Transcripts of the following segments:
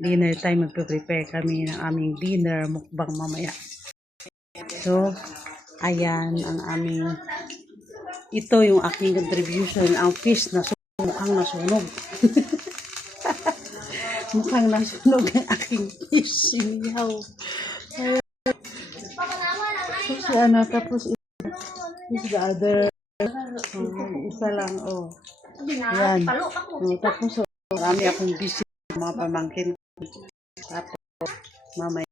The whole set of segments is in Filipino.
dinner time. Magpe-prepare kami ng aming dinner mukbang mamaya. So, ayan ang aming, ito yung aking contribution. Ang fish na mukhang nasunog. Mukhang nasunog ang aking fish. Inihaw. Tapos is the other. Isa lang, Yan. Tapos, marami akong busy mga pamangkin. Tapos, mamaya,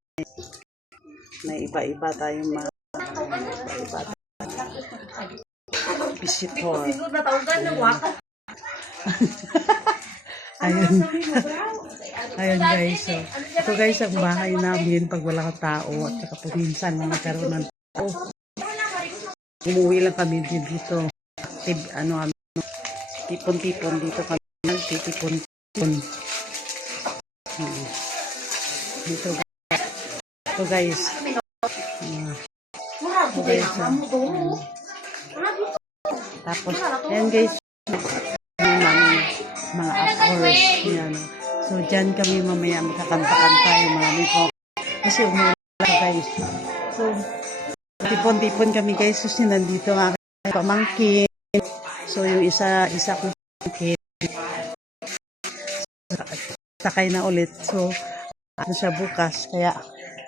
may iba-iba tayong mga iba visitor. Ayun. Ayun guys. So, ito guys ang bahay namin pag wala kang tao at saka po minsan nagkaroon ng tao. Umuwi lang kami dito. Tipon-tipon dito kami. Tipon-tipon. Dito guys. Tapos, yan guys. Mga hours. Yan. So, dyan kami mamaya magkakanta-kanta yung marami po. Kasi umulan guys. So, tipon-tipon kami guys. So, nandito nga pamangkin. So, yung isa kong pamangkin. Sakay na ulit. So, siya bukas. Kaya,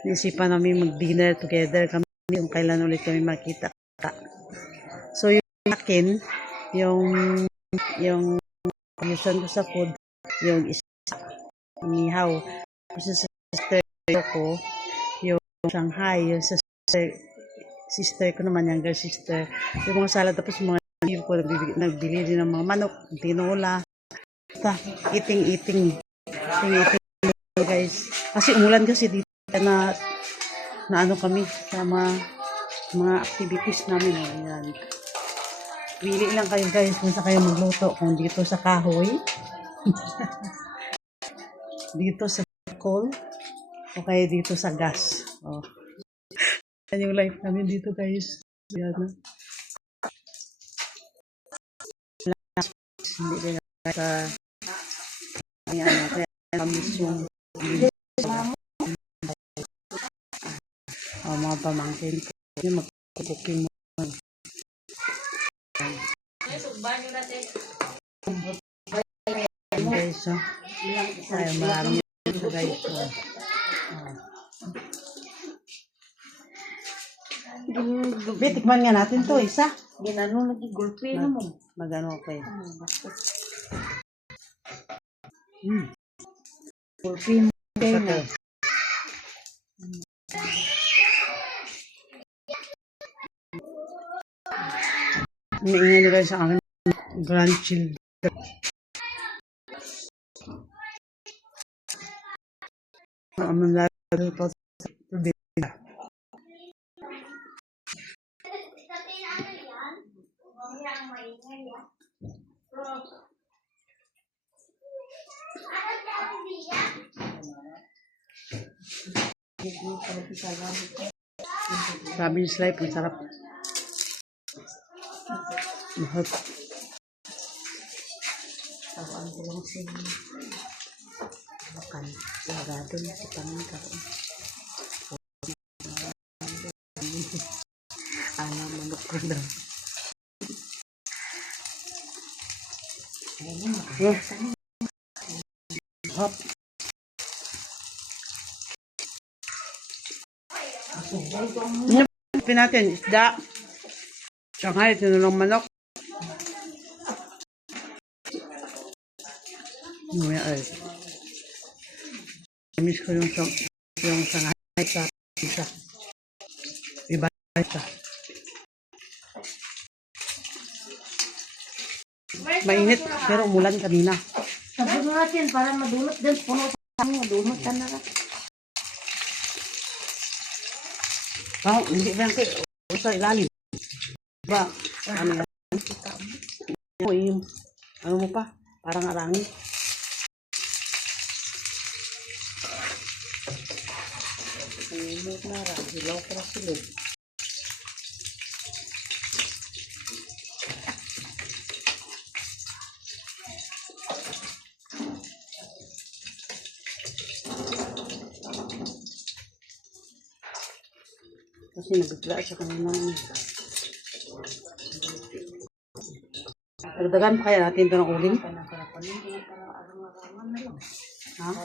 naisipan namin mag-dinner together kami kung kailan ulit kami makita. So, yung akin, yung contribution ko sa food, yung isa, inihaw. Yung sa sister ko, yung Shanghai, yung sa sister ko naman, younger sister. Yung mga salad, tapos mga beef ko, nagbili din ng mga manok, tinola. Eating guys. Kasi umulan kasi dito na ano kami sa mga activities namin. Ayan. Pili lang kayo guys kung saan kayo magluto. Kung dito sa kahoy, dito sa coal, o kaya dito sa gas. Yan yung life namin dito guys. Yan. Hindi rin sa kaya kamis yung mga pamangkin ko. Yung mag-cooking mo. Guys, ay marami guys. Tikman nga natin to isa. Ginano lagi gulpi na mo. Magano kayo. Gulpi mo kayo na. Naingay nila sa akin grandchildren. Ang lalo pa sa today. Sabi yung slide, ang sarap. Mahal. Tawaan ko lang sila. Makan. Sagado na si Panginoon. Ano, manok ko lang. Hop. Pinapin natin, isda. Shanghai, tinulong manok. Ay. Miss ko yung Shanghai sa isa. Iba isa. Mainit, pero umulan kanina. Sabi mo natin, para madunot din. Puno sa mo, madunot ka na lang. Hindi ba kayo sa ilalim? Ba, ano mo pa? Parang arangin. Hilaw para sila. Kasi nabigla siya kanina. Dagdagan pa kaya natin ito ng uling? Ha?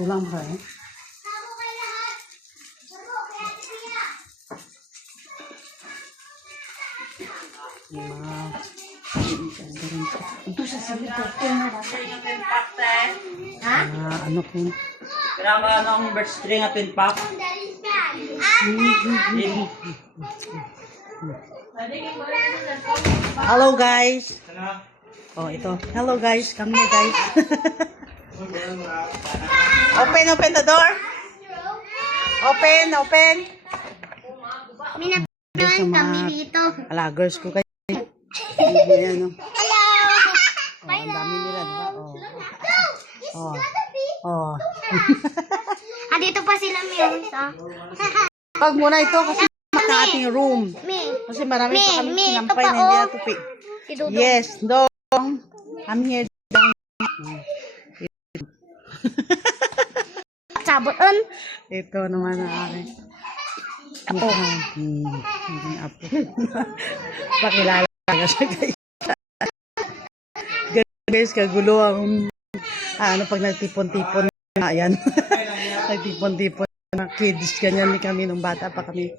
Ulang ba eh? Ito sa sabi ko. Ha? Ano po? Kailangan ng bird string at twin pack. Hello guys! Oh, ito. Hello guys, come here guys. Open the door. Open. Minapagawan kami dito. Alagers ko kayo. Ayan, oh. Hello! Oh, ang dami nila, diba? Oh. Oh. Dito pa sila meron sa... Pag muna ito kasi sa ating room. Me. Kasi marami pa kami ito sinampay pa, na hindi oh. natupi. Si Dudong. Yes, Dong. I'm here, Dong. Saboton. Ito naman ang aking apo. Apo. Pakilala ka siya guys. Guys, kagulo ang pag nagtipon-tipon na yan. Nagtipon-tipon na kids. Ganyan din kami nung bata pa kami.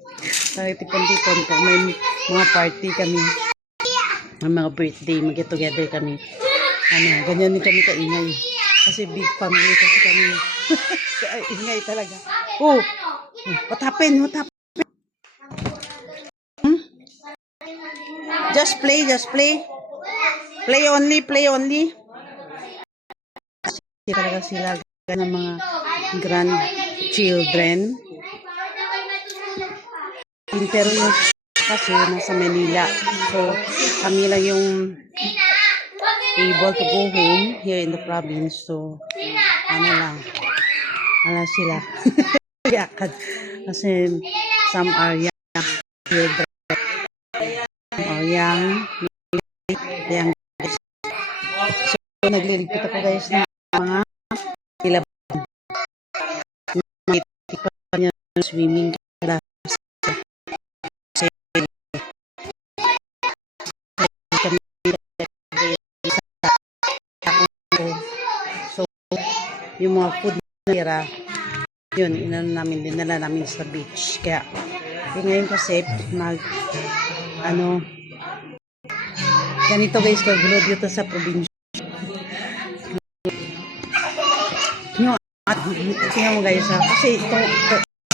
Nagtipon-tipon pag may mga party kami. Ang mga birthday, mag-get together kami. Ganyan din kami kaingay. Kasi big family kasi kami. Ay, ingay talaga. Oh, what happened? Just play. Play only. Kasi talaga sila ng mga grandchildren. Pero yung kasi nasa Manila. So, kami lang yung able to go home here in the province. So, sila. Yakan. Kasi some are young children. Some are young. So, nagliligpit ako guys ng mga ilaban. Nagtipan niya ng swimming class. So, yung mga food na tira, yun, dinala namin sa beach. Kaya, ngayon kasi, ganito guys, kagulo dito sa probinsya. Tingnan mo guys, kasi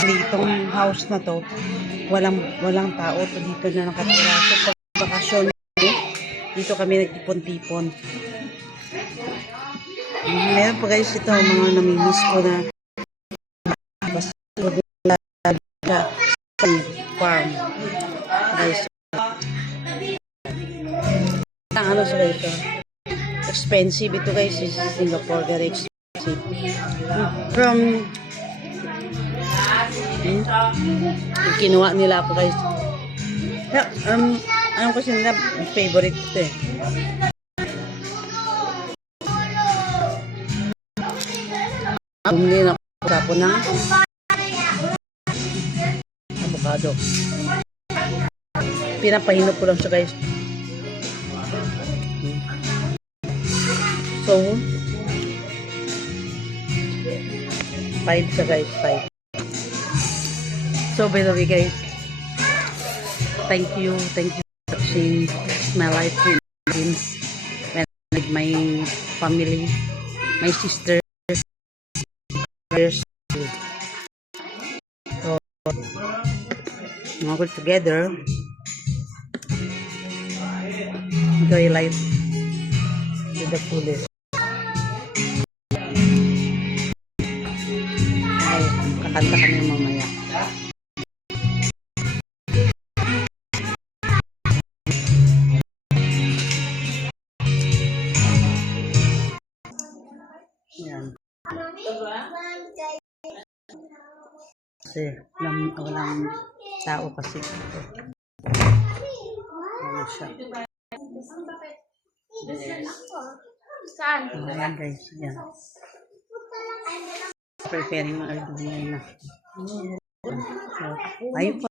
itong house na to, walang tao to dito na nakatira. So, pag bakasyon, dito kami nagtipon-tipon. Meron pa guys ito, mga namimiss ko na basta farm. Guys, ang sa guys, expensive ito guys, is Singapore, very expensive. From kinuha nila ako guys. Ano kasi nila favorite ito eh. Bumili na ako tapo ng avocado. Pinapahinop ko lang siya guys. So, 5 siya guys, 5. So, by the way guys, thank you for watching my life with my family, my sister. So, we're together. Enjoy life to the fullest. Ay, kakanta kami mamaya. Yan. Kasi walang tao kasi dito. Ano siya. Saan? Ayan guys, yan. Preparing mga alumni na. So, tayo pa.